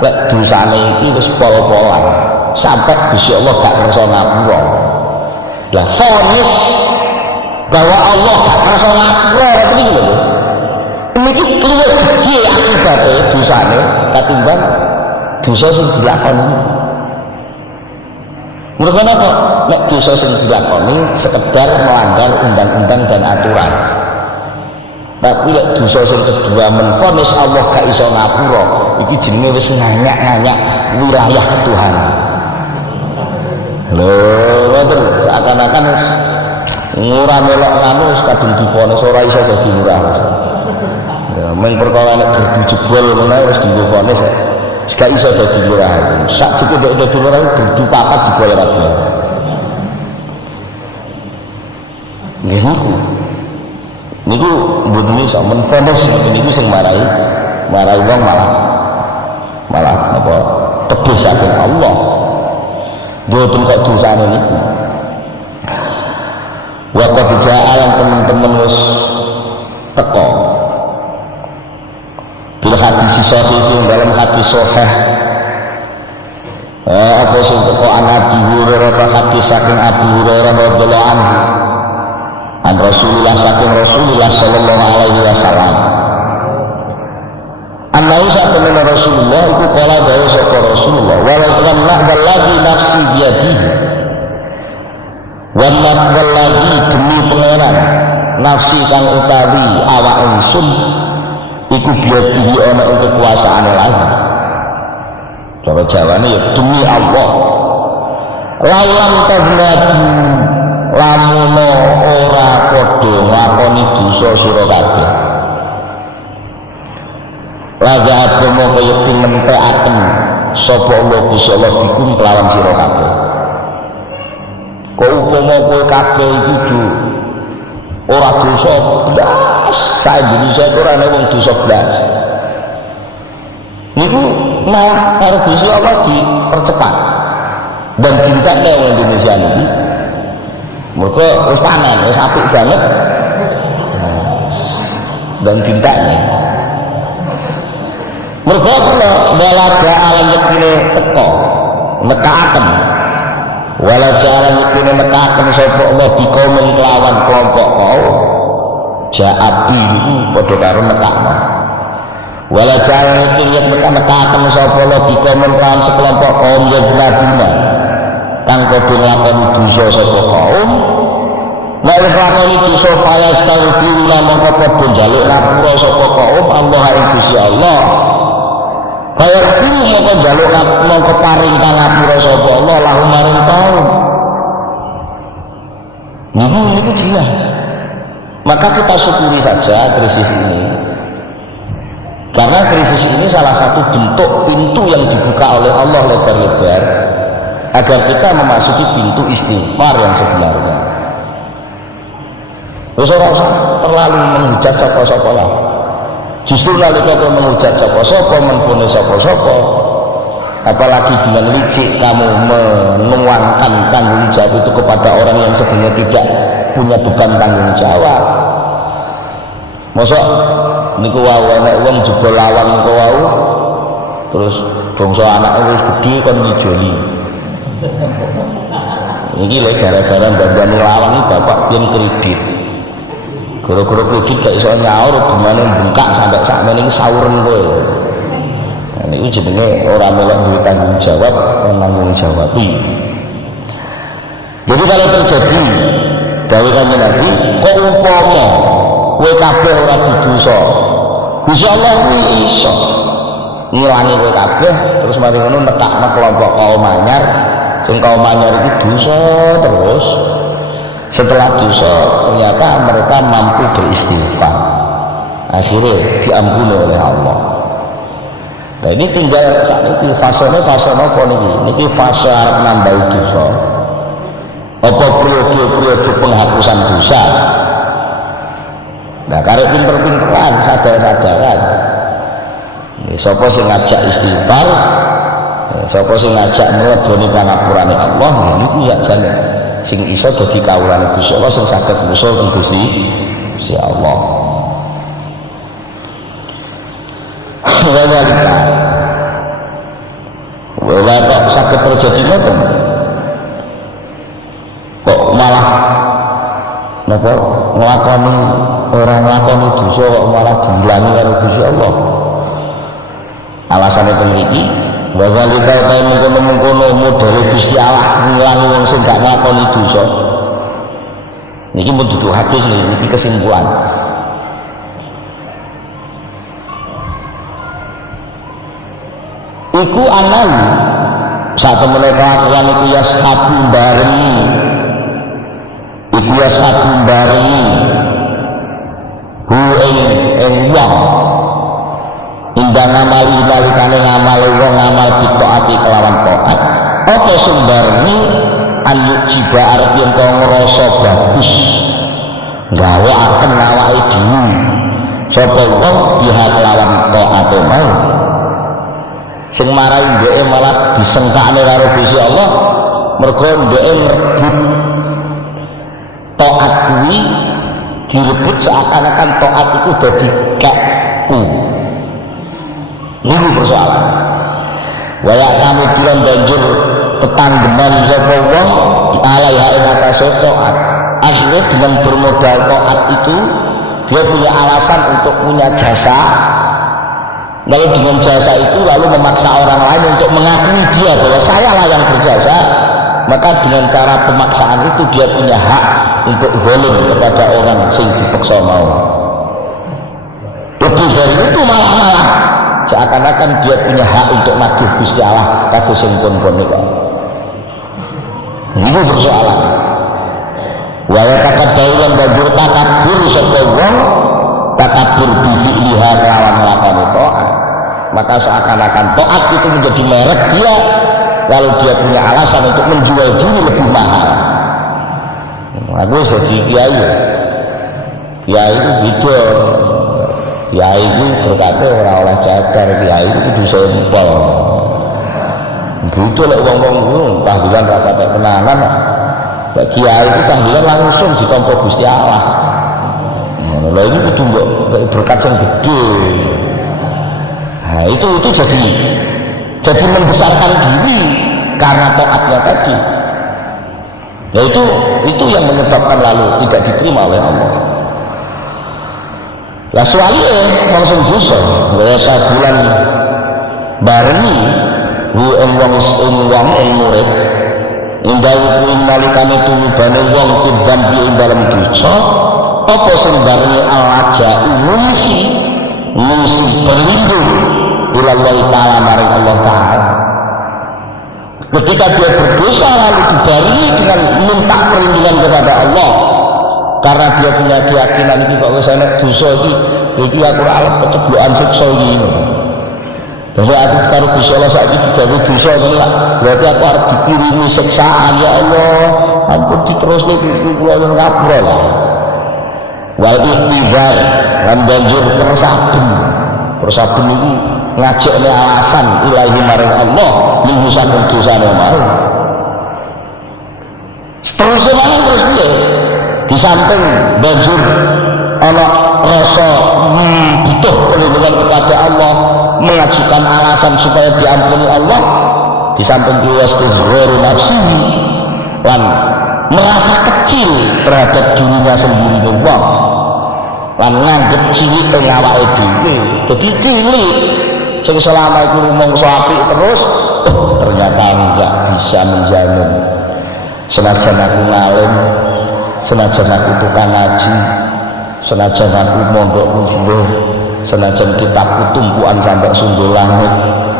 lek dosane iki wis pol-polan sampai Gusti Allah gak kersa ngapura. Lah vonis bahwa Allah gak kersa ngapura iki lho. Niki luwih gedhe akibate dosane katimbang dosa sing dilakoni. Mergo napa? Nek dosa sing dilakoni sekedar melanggar undang-undang dan aturan. Tapi lek dosa sing kedua menfonis Allah gak iso ngapura, iki jenenge wis nganyak-nganyak wilayah ketuhanan. Lho, ngoten seakan-akan wis ora melok nganu wis kadung difonis ora iso dadi lurah. Ya, men perkara nek gerdu jebol menawa wis difonis wis gak iso dadi lurah. Sak cukup dadi lurah gerdu papat jebol ora gelem. Nggih niku mboten iso menfonis niku sing marai wong malah apa tebih saking Allah. Mboten kok dosane niku. Wa qad jaa lan teman-teman wis teko. Bil hadis sahih dalam hadis sahih. Apa sing teko Abu Hurairah hadis saking Abu Hurairah radhiyallahu anhu. An Rasulullah saking Rasulullah sallallahu alaihi wasallam. Annahu sa'atuna Rasulullah iku kala dawuh sapa Rasulullah walau kana wallahi nafsi biyadihi wallahi demi pangeran nafsi kang utawi awak ingsun iku biyadihi ana ing kekuasaane lagi. Cara Jawane ya demi Allah. Lawan tadladu lamun ora padha nglakoni dosa sira kabeh. Lajahat bomo kaya pinentekaken sapa Allah Gusti Allah bikum kelawan sira kabeh. Kok upama kowe kabeh iku ora dosa blas, sak Indonesia ora ana wong dosa blas. Niku malah karo Gusti Allah dipercepat dan dintekne wong Indonesia niki. Mergo wis panen, wis apik banget. Dan dintekne. Mergo kula wala ja'al yakine teko nekaaken. Wala ja'al yakine nekaaken sapa Allah bikomen kelawan kelompok kaum. Ja'abi niku padha karo nekakno. Wala ja'al yakine nekaaken sapa Allah bikomen kelawan sekelompok kaum yang ladina. Kang padha nglakoni dosa sapa kaum. Nek wis nglakoni dosa faya astaghfirullah mongko padha njaluk ngapura sapa kaum Allah ing Gusti Allah. Kaya kuwi mongko njaluk mongko paring pangapura sapa Allah lahum maring kaum. Niku jelas. Maka kita syukuri saja krisis ini. Karena krisis ini salah satu bentuk pintu yang dibuka oleh Allah lebar-lebar agar kita memasuki pintu istighfar yang sebenarnya. Wis ora usah terlalu menghujat sapa-sapa lah. Justru nalika kowe menghujat sapa-sapa, menfonis sapa-sapa, apalagi dengan licik kamu menuangkan tanggung jawab itu kepada orang yang sebenarnya tidak punya beban tanggung jawab. Mosok niku wae nek wong jebol lawang niku wae terus bangsa anake wis gedhe kon ngijoli. Iki lek gara-gara bandani lawang iki bapak yen kredit. Gara-gara kredit gak iso nyaur gimana bengkak sampai sakmene iki sauren kowe. Nah niku jenenge ora melok duwe tanggung jawab, menanggung jawab. Jadi kalau terjadi dawuh Kanjeng Nabi, kok umpama kowe kabeh ora didosa. Insyaallah kuwi iso ngilangi kowe kabeh terus mari ngono nekakno kelompok kaum anyar. Sing kaum anyar iki dosa terus. Setelah dosa ternyata mereka mampu beristighfar. Akhirnya diampuni oleh Allah. Nah ini tinggal saat ini fasenya fase apa niki? Niki fase arep nambahi dosa. Apa periode penghapusan dosa? Nah, karek pinter-pinteran, sadar-sadaran. Sapa sing ngajak istighfar, sapa sing ngajak mleboni pangapurane Allah, niku sakjane sing iso dadi kawulane Gusti Allah sing saged nusul teng Gusti Allah. Walika. Wala kok saged terjadi ngoten. Kok malah napa nglakoni orang nglakoni dosa kok malah diilangi karo Gusti Allah. Alasane mriki wa zalika ta mengkono-mengkono modele Gusti Allah ngilangi wong sing gak nglakoni dosa. Niki mun dudu hadis niki kesimpulan. Iku anal saat temene kelakuan iku ya sabu barengi. Iku ya sabu barengi. Ing wong indang ngamali nalikane ngamale wong ngamal bitaati kelawan taat apa sumbarni anyuk jiba arep yen to ngrasa bagus gawe akan awake dhewe sapa wong biha kelawan taat mau sing marai dheke malah disengkakne karo Gusti Allah mergo dheke ngrebut taat kuwi direbut seakan-akan taat itu dadi keku. Niku persoalan. Wayak kami dilan banjur tetanggeman sapa wong alaiha ing atase taat. Akhirnya dengan bermodal taat itu dia punya alasan untuk punya jasa Lalu dengan jasa itu lalu memaksa orang lain untuk mengakui dia bahwa saya lah yang berjasa, maka dengan cara pemaksaan itu dia punya hak untuk zalim kepada orang sing dipaksa mau. Lebih dari itu malah seakan-akan dia punya hak untuk nagih Gusti Allah kata sing pun niku. Ini persoalan. Wa yatakabbaru lan banjur takabur sapa wong takabur bi fi'liha lawan lakone taat. Maka seakan-akan taat itu menjadi merek dia, lalu dia punya alasan untuk menjual diri lebih mahal. Aku jadi kiai itu gitu. Kiai itu berkata orang oleh jagar, kiai itu kudu sempol. Gitu lah wong-wong tahlilan ra patek kenalan. Pak kiai itu tahlilan langsung ditampa Gusti Allah. Lah ini kudu mbok berkat yang gede. Nah, itu jadi membesarkan diri karena taatnya tadi. Nah, itu yang menyebabkan lalu tidak diterima oleh Allah. Lah soalnya langsung dosa, biasa bulan barengi wong murid indah nalikane tumibane wong timbang ing dalam dosa apa sing barengi alaja ngungsi berlindung ilallah ta'ala maring Allah Ta'ala. Ketika dia berdosa lalu dibarengi dengan minta perlindungan kepada Allah karena dia punya keyakinan ini kok wis ana dosa iki aku ora arep keceblokan siksa iki. Bahwa aku karo Gusti Allah saiki digawe dosa ngene lah. Berarti aku arep dikirimi siksaan ya Allah. Ampun diterusne kula yang ngapura lah. Wal ikhtibar lan banjur persaben iki ngajakne alasan ilahi maring Allah minggusaken dosane mau. Seterusnya terus piye? Di samping banjur ana rasa butuh perlindungan kepada Allah, mengajukan alasan supaya diampuni Allah, di samping iwastizgharu nafsihi lan merasa kecil terhadap dirinya sendiri wong lan nganggep cilik ing awake dhewe. Dadi cilik sing selama iku rumangsa apik terus ternyata enggak bisa menjamin. Senajan aku ngalim, senajan aku tukang ngaji, senajan aku mondok mungsuh, senajan kitabku tumpuan sampai sundul langit,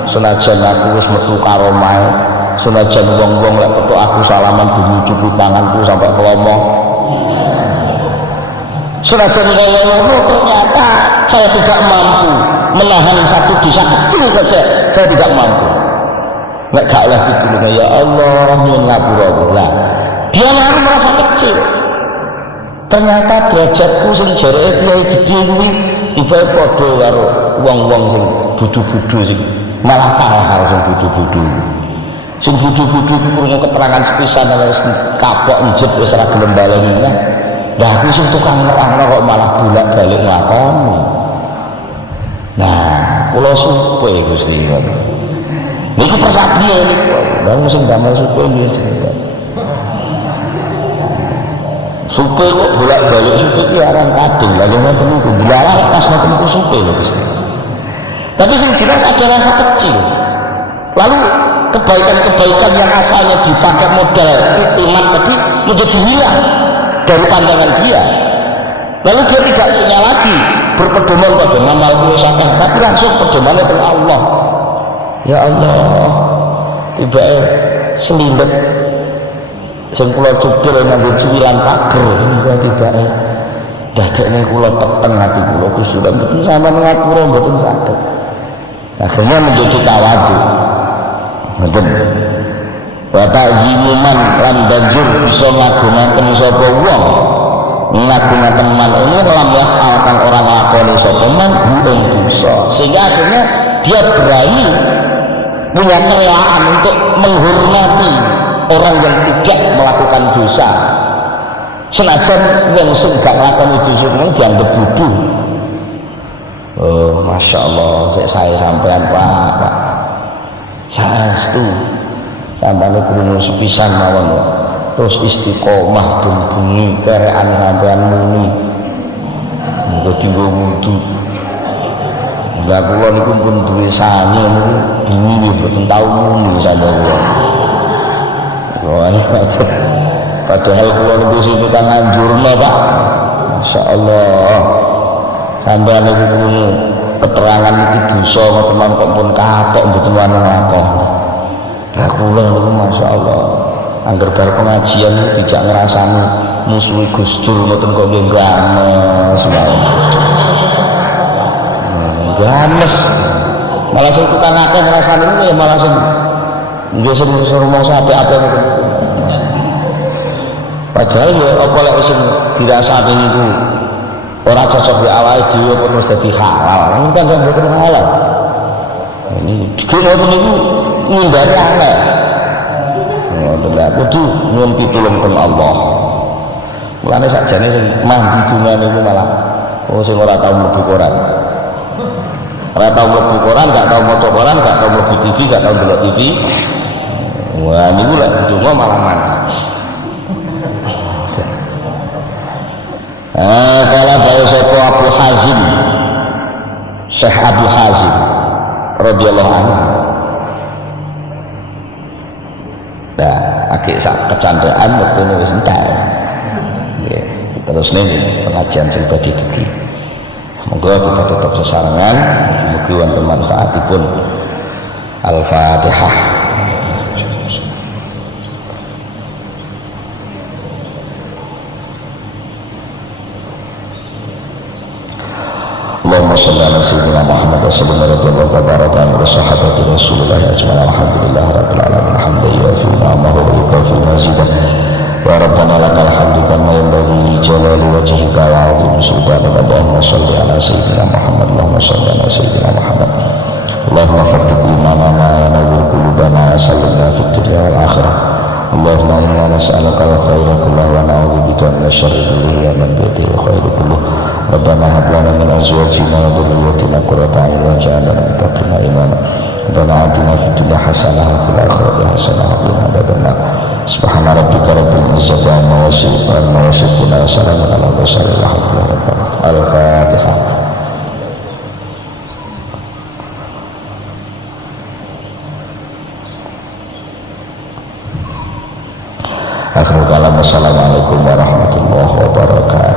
senajan aku wis metu karomah, senajan wong-wong lek petuk aku salaman dinyucupi tanganku sampai kelomo, senajan kaya ngono ternyata saya tidak mampu menahan satu dosa kecil saja, saya tidak mampu. Nek gak oleh pitulungan ya Allah nyuwun ngapura. Dia lalu merasa kecil. Ternyata derajatku sing jareke kiai gedhe kuwi ibae padha karo wong-wong sing bodho-bodho sing malah kalah karo sing bodho-bodho. Sing bodho-bodho iku krungu keterangan sepisan wis kapok njet wis ora gelem baleni neh. Lah aku sing tukang nerangno kok malah bolak-balik nglakoni. Nah, kula suwe Gusti. Niku persabian niku. Lah sing damel suwe niku. Supe kok bolak-balik supe ki aran kadung lha ngoten niku biara pas ngoten niku supe lho Gusti. Tapi yang jelas ada rasa kecil. Lalu kebaikan-kebaikan yang asalnya dipakai modal iman tadi menjadi hilang dari pandangan dia. Lalu dia tidak punya lagi berpedoman pada ngamal kewisakan, tapi langsung pedomannya dengan Allah. Ya Allah, tiba selindet sing kula cukil nganggo cuwilan pager niku tibake dadekne kula teken ati kula Gusti Allah mboten sampeyan ngapura mboten saged. Akhirnya menjadi tawadhu. Mboten. Wa ta'zimuman lan banjur bisa ngagungaken sapa wong. Ngagungaken man ini lam yaf'alkan orang lakoni sapa man ing dosa. Sehingga akhirnya dia berani punya kerelaan untuk menghormati orang yang tidak melakukan dosa. Senajan yang sing gak nglakoni dosa kuwi dianggap bodoh. Oh, Masya Allah, saya sampean Pak. Saestu sampeyan krungu sepisan mawon. Terus istiqomah bengi kerekan sampean muni. Muga dienggo wudu. Lah kula niku pun duwe sange niku dini mboten tau muni sange kula. Padahal kula niku sing tukang anjurna Pak. Masyaallah. Sampeyan niku krungu keterangan iki dosa ngoten kok pun kathok mboten wani ngakon. Lah kula niku masyaallah angger bar pengajian dijak ngrasani musuhi Gus Dur ngoten kok nggih games wae. Games. Malah sing tukang akeh ngrasani iki malah sing nggih sing rumangsa apik-apik ngoten. Padahal ya apa lek sing dirasani niku ora cocok di awake dhewe terus dadi halal. Kan kan mboten halal. Ini kira niku ngindari angel. Alhamdulillah kudu nyuwun pitulung teng Allah. Mulane sakjane sing mandi dunya niku malah sing ora tau mlebu Quran. Ora tau mlebu Quran, gak tau maca Quran, gak tau mlebu TV, gak tau delok TV. Wah niku lek donga malah mandi. Kala bae sapa Abu Hazim Syekh Abu Hazim radhiyallahu anhu. Nah, akeh sak kecandekan wektune wis entek. Nggih, terus ning pengajian sing badhe iki. Monggo kita tetap sesarengan, mugi wonten manfaatipun. Al-Fatihah. Allahumma shalli ala sayyidina Muhammad wa sallim radhiyallahu tabaraka an sahabati Rasulullah ajma'in alhamdulillah rabbil alamin hamdan yu'affi ni'amahu wa yukafi mazidah wa rabbana lakal hamdu kama yanbaghi li jalali wajhika wa 'azimi sultanika Allahumma shalli ala sayyidina Muhammad Allahumma shalli ala sayyidina Muhammad Allahumma faqqih imanana wa nawwir qulubana wa sallimna fid dunya wal akhirah Allahumma inna nas'aluka al-khayra kullahu wa na'udzubika min syarri kullihi wa min bihi khairu kullihi Rabbana hab lana min azwajina wa dhurriyyatina qurrata a'yun waj'alna lil muttaqina imama. Rabbana atina fid dunya hasanah wa fil akhirati hasanah wa qina adzabannar. Subhana rabbika rabbil izzati amma yasifun wa salamun alal mursalin walhamdulillahi rabbil alamin. Al-Fatihah. Akhirul kalam. Assalamualaikum warahmatullahi wabarakatuh.